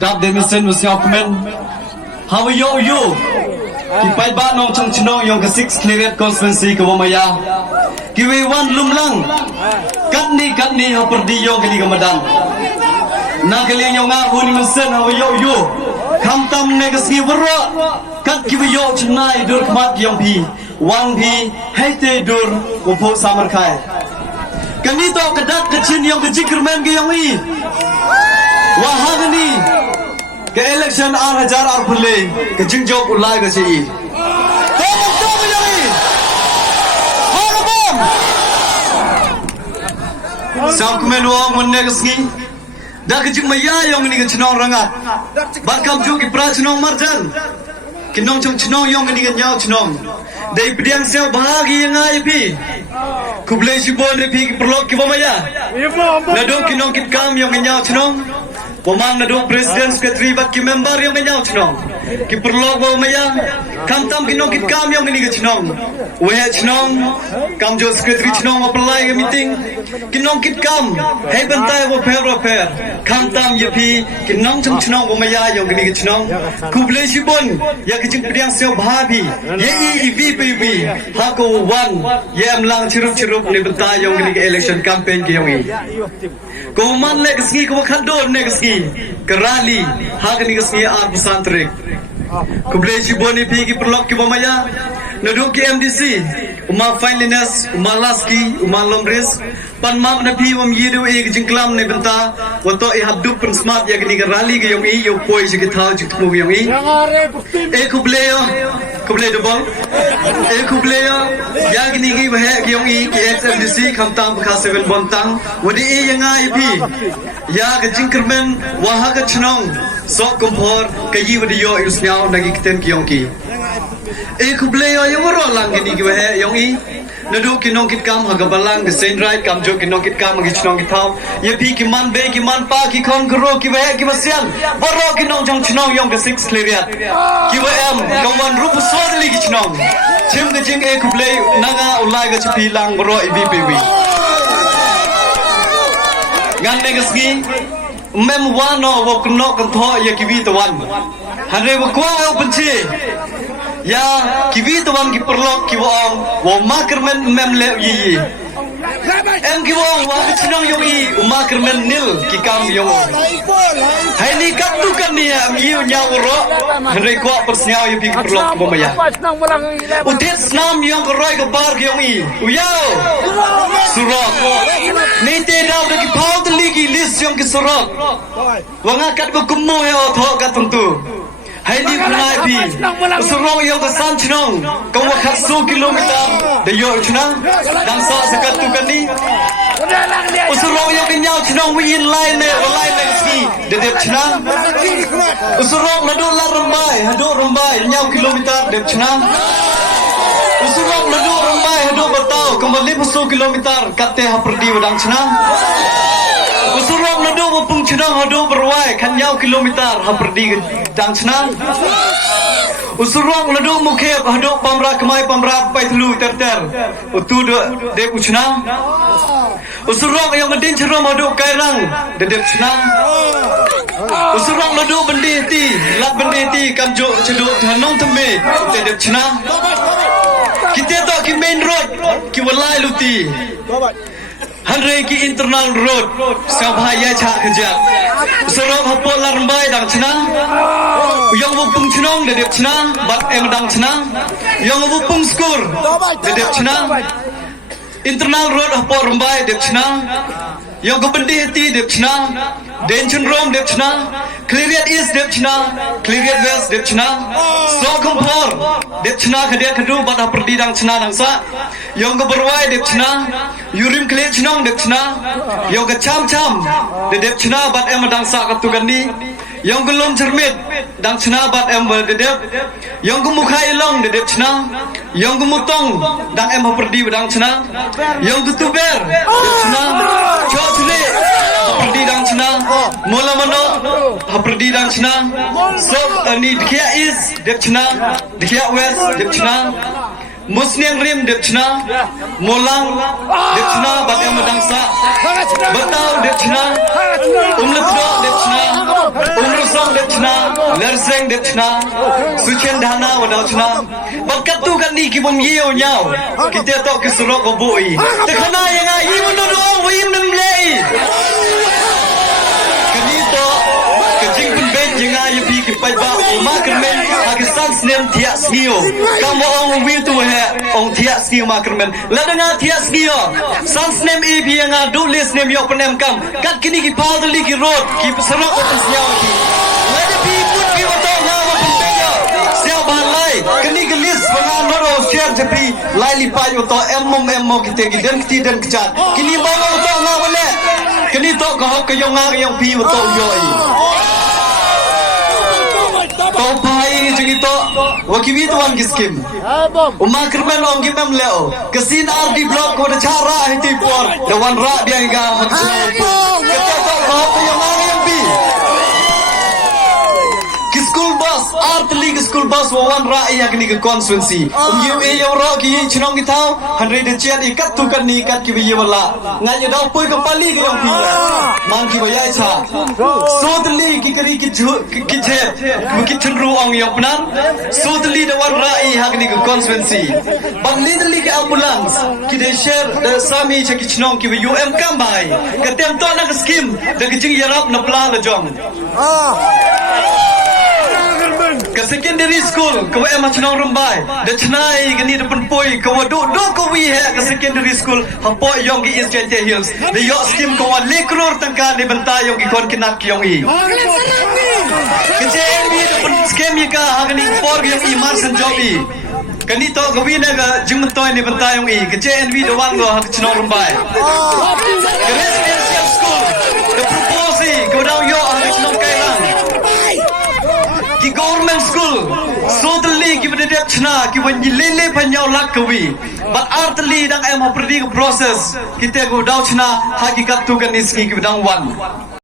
Đáp đến mission của Kyrmen. How are you? Kipai ba nong chang chinong yong ka 6 cleared constituency ka Wamaya. Kiwi wan lumlang. Katni ha perdi yong kini kamadan. Na kali yong nga huni mission how are you? Kam tam ne ka ski wara. Kat kiwi yo chnai dur kmat yong pi. Wang pi haite dur upo samar khai. Kani to kadat kachin yong ka Kyrmen ke yong i. Wahagani ke election ar pule ke jingjok ulai ke si sam kumelu monne ke ski dak jing maya yong ni ke chnong rangat bakam ju ki pra chnong marjan kinong chung chnong yong ni ke nyau chnong dei pdiang sel bahagi ngai pi kuble sibon pi perlok ki maya Naduh kinong kit kam yong nyau chnong Pemang Naduh Presiden Sekretari Baki Member yang menyau cenong Ki perlok bawa maya Kam tam kinong kit kam yang ini ke cenong Wehe cenong Kam jo Sekretari cenong apply ke meeting Kinong kit kam Hei bentai wa per Kam tam yepi Kinong cenong bawa maya yang ini ke cenong Kuble sibon Ya kecing pediang seo bahabi Ye EVPP Hako wan Ye amlang cirup ni bentai yang ini ke election campaign ke yang ini Kuman lek ski kuman kandor nek ski kerali hagani ski ar pesantren kublai jiboni pi ki perlok ki bomaya Naduh ki MDC uma finalness uma laski uma lomris pan mam na pi wam yidu e jingklam ne benta wato e Haduh pen smart ya gini kerali ke yong i yo poi ji ki thau ji thu yong i e kublai do bol e kublai ya gini ki bahe ki yong i ki MDC kham tam kha 7 bontang wadi e yang ai pi ya ke Kyrmen wah ke chnong sok kumpor ke yi wadi yo usnyao nagi kiten ki yong ki e kublai yo waro lang gini ki bahe yong i Naduh kinong kit kam haga balang the same right kam jo kinong kit kam agi chnong kit thau ye pi ki man be ki man pa ki khon gro ki bahe ki basian waro kinong jong chnong yong ke 6 cleared ki wa am kongwan rup sodli ki chnong chim ke jing e kublai nanga ulai ga chipi lang waro ibpw gan ne gasgi mem wano wo knok kan tho ye ki wi tawan hare wo kwa open chi ya kiwi tuan ki perlok ki wong wo ma Kyrmen mem le yi em ki wong wa chnong yong i ma Kyrmen nil ki kam yong hai ni kap tu kan ni am yu nyau ro re ko persnyau yu ki perlok ki bomaya utit snam yong ko roi ko bar yong i uyao Surok ni te dau de ki phau te li ki list yong ki Surok wanga kat ko kumo he o tho kat tentu hai ni punai pi Surok yang ke san chnong kau wakat 100 kilometer de yo chna dang sa sakat tu kan ni Surok yang ke nyau chnong win line ne ski de chna Surok Naduh Ladrymbai Haduh Rymbai nyau kilometer de chna Surok Naduh Rymbai Haduh batau kembali 100 kilometer kate ha perdi wadang chna Surok Naduh wapung chnong Haduh berwai kan nyau kilometer ha perdi dang chna Surok Naduh mukhep Haduh pamra kemai pamra pai telu ter utu de uchna Surok yang ngedin cherom Haduh kairang de chna Surok Naduh bendeti lat bendeti kamjo cheduk thanong thme de chna kita to ki main road ki walai luti Hanre ki internal road sabhaya cha khajak Surok hapo Ladrymbai dang chna yong bu pung chnong de chna bat em dang chna yong bu pung skur de chna internal road hapo Rymbai de chna yong go bendi hati de chna denchen rom de chna cleared east de chna cleared west de chna so kompor de chna khade khadu bat ha perdi dang chna dang sa yong go berwai de chna yurim kle chnong de chna yong ga cham de chna bat em dang sa katu gani yong go lom cermit dang chna bat em de yong go mukhai long de chna yong go mutong dang em ha perdi dang chna yong go tuber de chna chochre perdi dang chna mola mano ha perdi dang chna so ni dkhia is de chna dkhia west de chna Musniang rim dep Shna, Molang dep Shna bagai medangsa, Betau dep Shna, Letro dep Shna, Rusong dep Shna, Lerseng dep Shna, Suchen Dana wadau Shna. Bakat tu kan ni kibom yeo nyau, kita tok ke Surok boi. Tekana yang ayi menodong, wim nemlei. Kanito, kejing pun ben jenga yepi kipai ba, mak Kyrmen, Pakistan snem tiak sngio. Kamu orang wil tu ong tiak sngio mak Kyrmen. Ladanga tiak sngio, san snem ebi yang adu les snem yok penem kam. Kat kini ki pau tu ki road, ki Surok open siau ki. Lada pi pun pi otong ngawa penteyo. Siau balai, kini gelis pengan noro share jepi. Lai lipai otong emmo kita ki dan kiti dan kecat. Kini bawa otong ngawa le. Kini tok kau kayong ngari yang pi otong yoi. Kau pai jadi tok wakibi tuan kiskim. Mak Kyrmen ong kimem leo. Kesin ardi blok ko de cara hiti por. Dewan ra dia ga hak. Kita tok kau kayong ngari yang pi. School bus, art league school bus wawan rai yang ni ke constituency. You yang ro ki chinong ki tau, handai de chat ikat tu kan ni ikat ki biye wala. Ngai dau pui kembali ke yang pi. Mang ki bayai cha. So tli ki kari ki ki che, ki chenru ong yang benar. So tli de wan rai hak ni ke constituency. Bang li tli ke ambulance, ki de share de sami che ki chinong ki UM kambai. Ke tem to na ke scheme, de ki jing yarap na plan la jong. Ke secondary school ke em Chnong Rymbai de Chnai gani depan poi ke wadu do ko wi he ke secondary school hampo yong ki East Jante Hills de yo scheme ko wa le crore tangka de benta yong ki kon kinak yong i ke JNB depan scheme ka hagani for yong i marsan job i kani to ko wi na ga jing toy ne benta yong i ke JNB de wan go hak Chnong Rymbai ke residential school de propose ko daw yo hak Chnong Kailang ki government school so tali ki bede Shna ki ban lele panyau lak kawi but artli dang em ha predi process kita go daw Shna hakikat tu kan iski ki dang wan